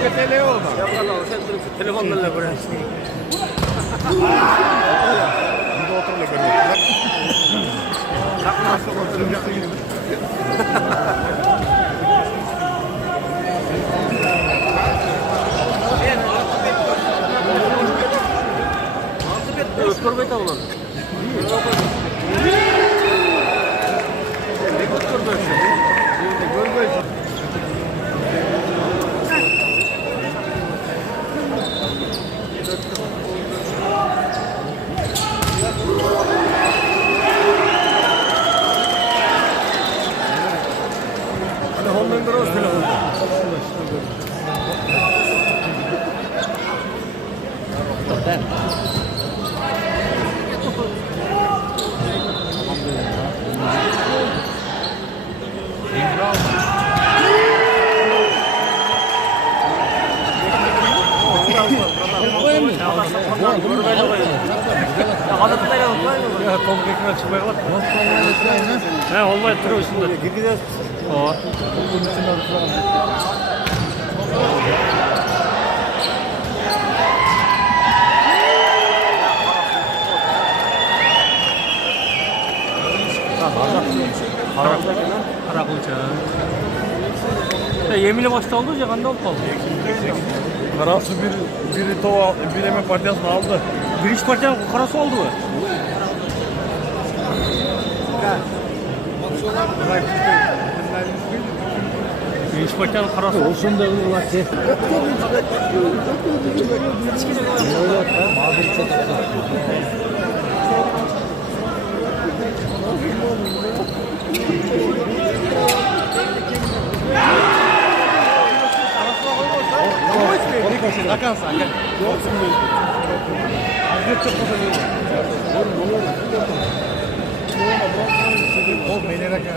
TL olma. Yok adam sen durup şu telefonlarla böyle. Burada oturla görüyorsun. Takmazsa oturacak. Korbayı alalım. Ne korbayı? Hani Honda Bros telefonda. Ya tavuk ekmek çıkmaya bak. Ne olmay duruyor üstünde. Gideceğiz. O. Bunun için alıp Karakılca. Yeminle başta oldu ya kanda oldu. Karası biri tova bir yemek parçasını aldı. Bir iş parçanın karası oldu mu? Bir iş parçanın karası oldu. Olsun da olur bak kes. Hakan sen gel. Yoksun böyle. Hazret çok fazla böyle. O belerek ya.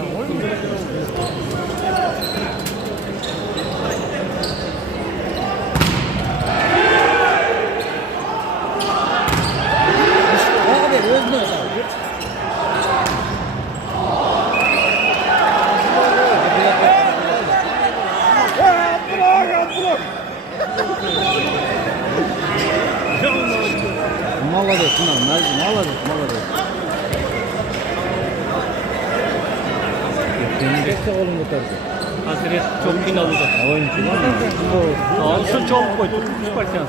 Молодец, молодец. Kendisi oğlum kurtardı. Hazret çok bin alacak. Oyun kim var mı? Alsın çok koy. Tutmuş parçanı.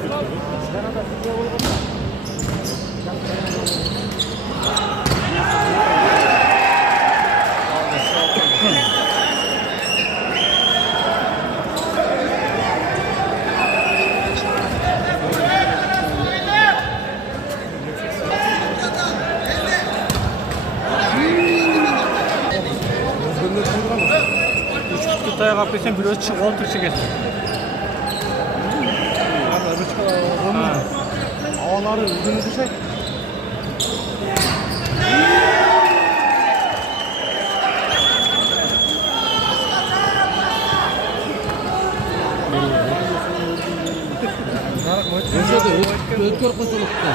Tutaya kapıysan biraz çık oltur çekesin. Havaları ürünü düşer. Yaşadı, ötkör koşulukta.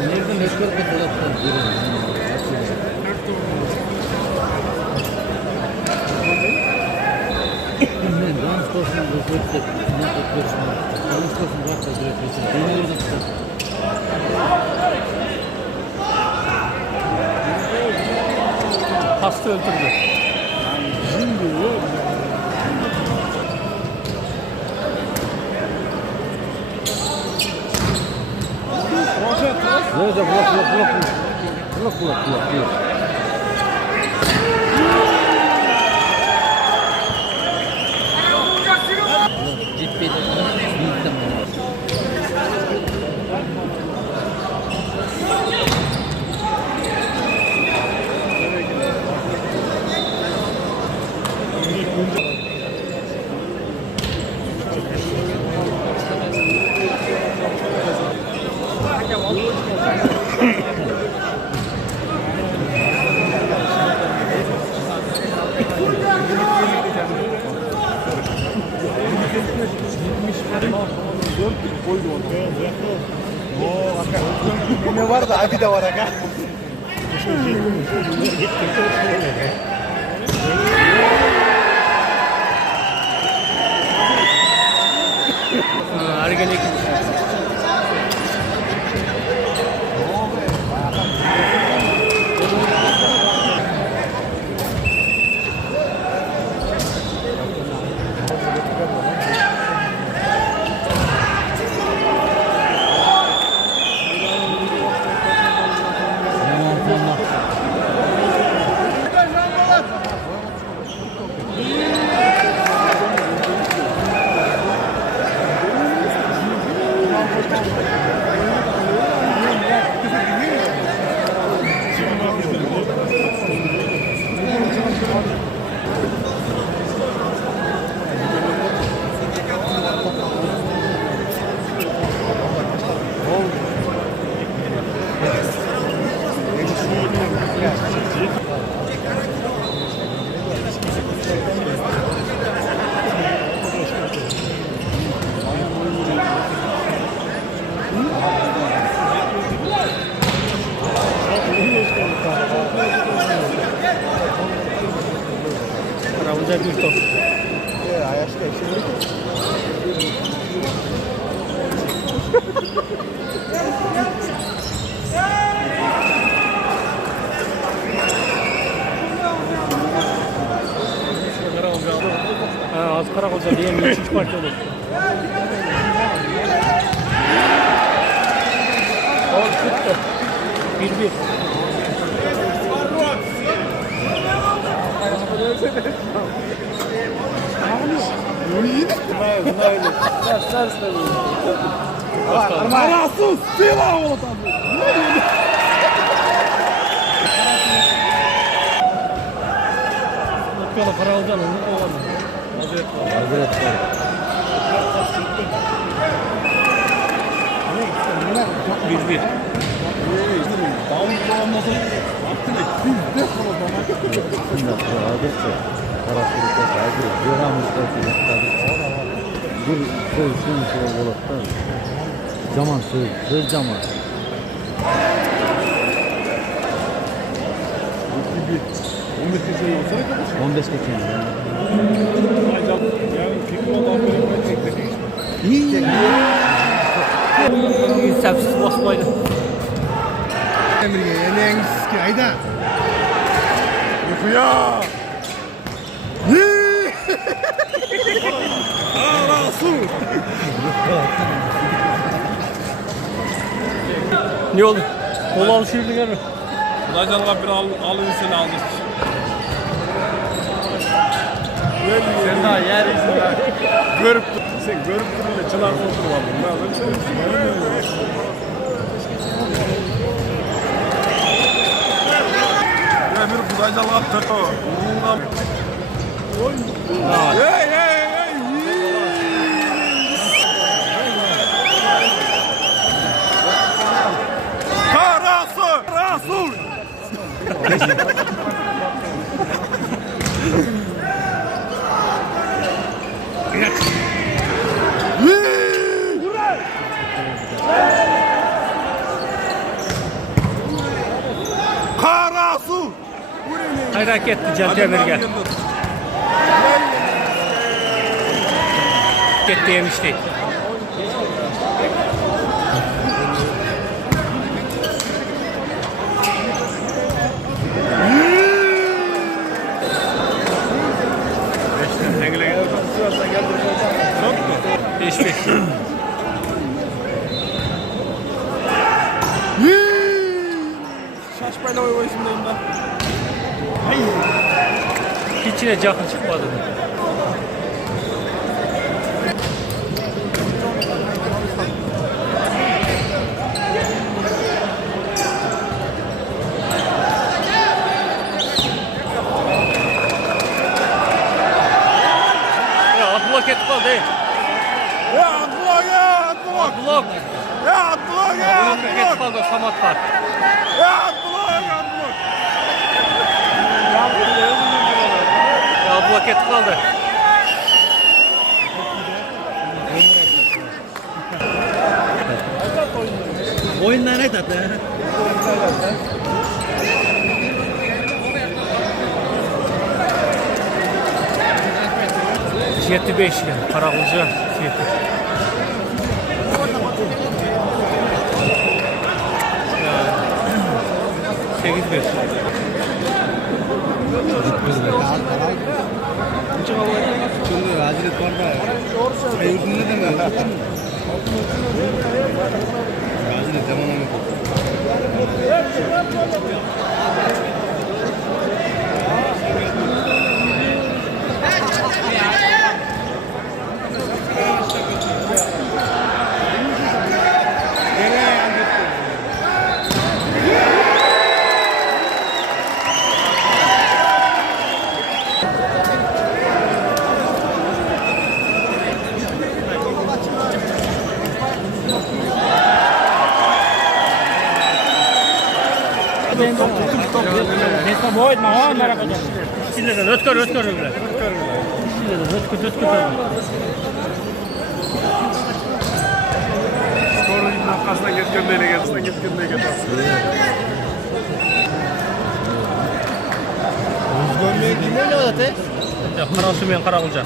Nereden ötkör koşulukta? Dans koşun, rüzgâr, sanat koşun, dans koşun, vakta dökülsün. Dönüyordu kısa. Hasta öldürdü. Nerede blok. Ciddi büyük tamam. Ne var da abi de var aga. Karakoca bir top. Az Karakoca diye mi? 3 parça olur. Gol tuttu. 1-1. Arasız silah oldu. Yola para alacaksın onu olamaz. Hazret var. Bir bir. Şimdi adetçe parasırıkta sadece göramızda bir söz şunu olakta zaman söz zaman 15 geçen İnsafsız basmaydı. Emriye yeni ki ayda. Yukuya. Arasız. Ne oldu? Kol alışıyordun galiba. Racanla bir alın seni aldık. Sen daha yer yüzünden görüp sen görüp durunca çınar oturmadın. Ne yapayım? Ya bir kudaycalı attı. Hey hey hey. Karasu! Karasu! Karasu! Hayrak etti Cemce Birge. Gitti yemişti. Hiçbir. Şaşmayla oynayışındayım da. Hiç yine cakı çıkmadı. Ya Abdullah etti kaldı. Ya Abdullah ya Abdullah. Abdullah. Ya Abdullah ya Abdullah etti Abdullah. kaldı. Samat var. Ya Abdullah ya Abdullah. Ya Abdullah etti kaldı. oyunlar ne tadı? 75 yani Karakoca fiyatı. Yani 8-5. Çünkü Hazret var da. Ayırdın ne demek? Hazret zaman olmadı. Nesta boy ma ha mera koca. Sille de ötkör öyle. Sille de ötkör. Skorun arkasına getirmeye getirsin. Rüzgar mı? Kimle ne oldu? Karasu men Karagılca.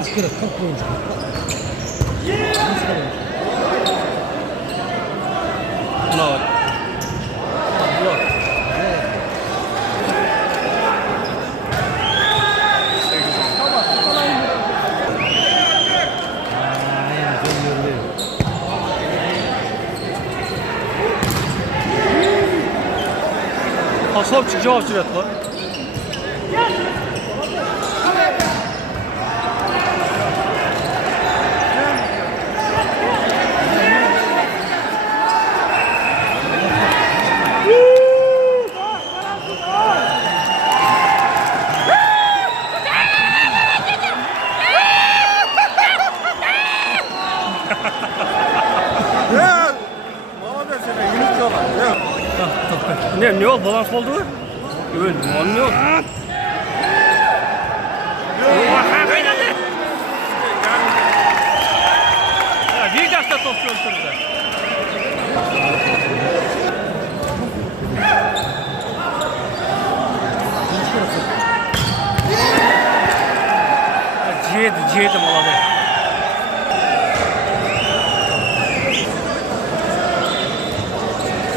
Üç kere 40 olmuş. Buna bak. Bak. Aynen gönderiyor. Kasapçı cevap süret var. Ya! Bana desene yunus yola. Ya. Ne oldu? Balans oldu mu? Evet, ne oldu? Bir dakika topçu olsunlar. Ciyedi maladı.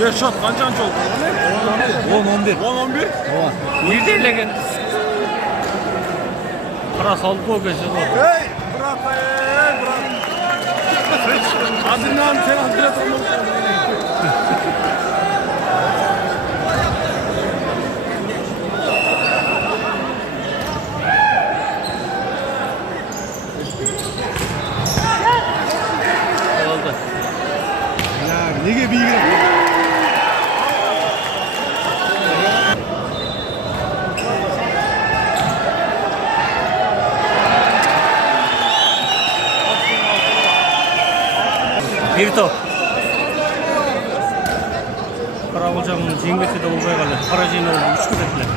Ya şat kaçancı oldu? 10-11. 10-11. Bir değil lekin. Para saldı o geçti. Hey! Bırak hey! Bırak! Adından sen hazret olmalısın. Oldu. Ya lige bilgi. Bir top. Karagılca'nın jengesi de olmaya kaldı. Karajin oldu. 3 gün ettiler.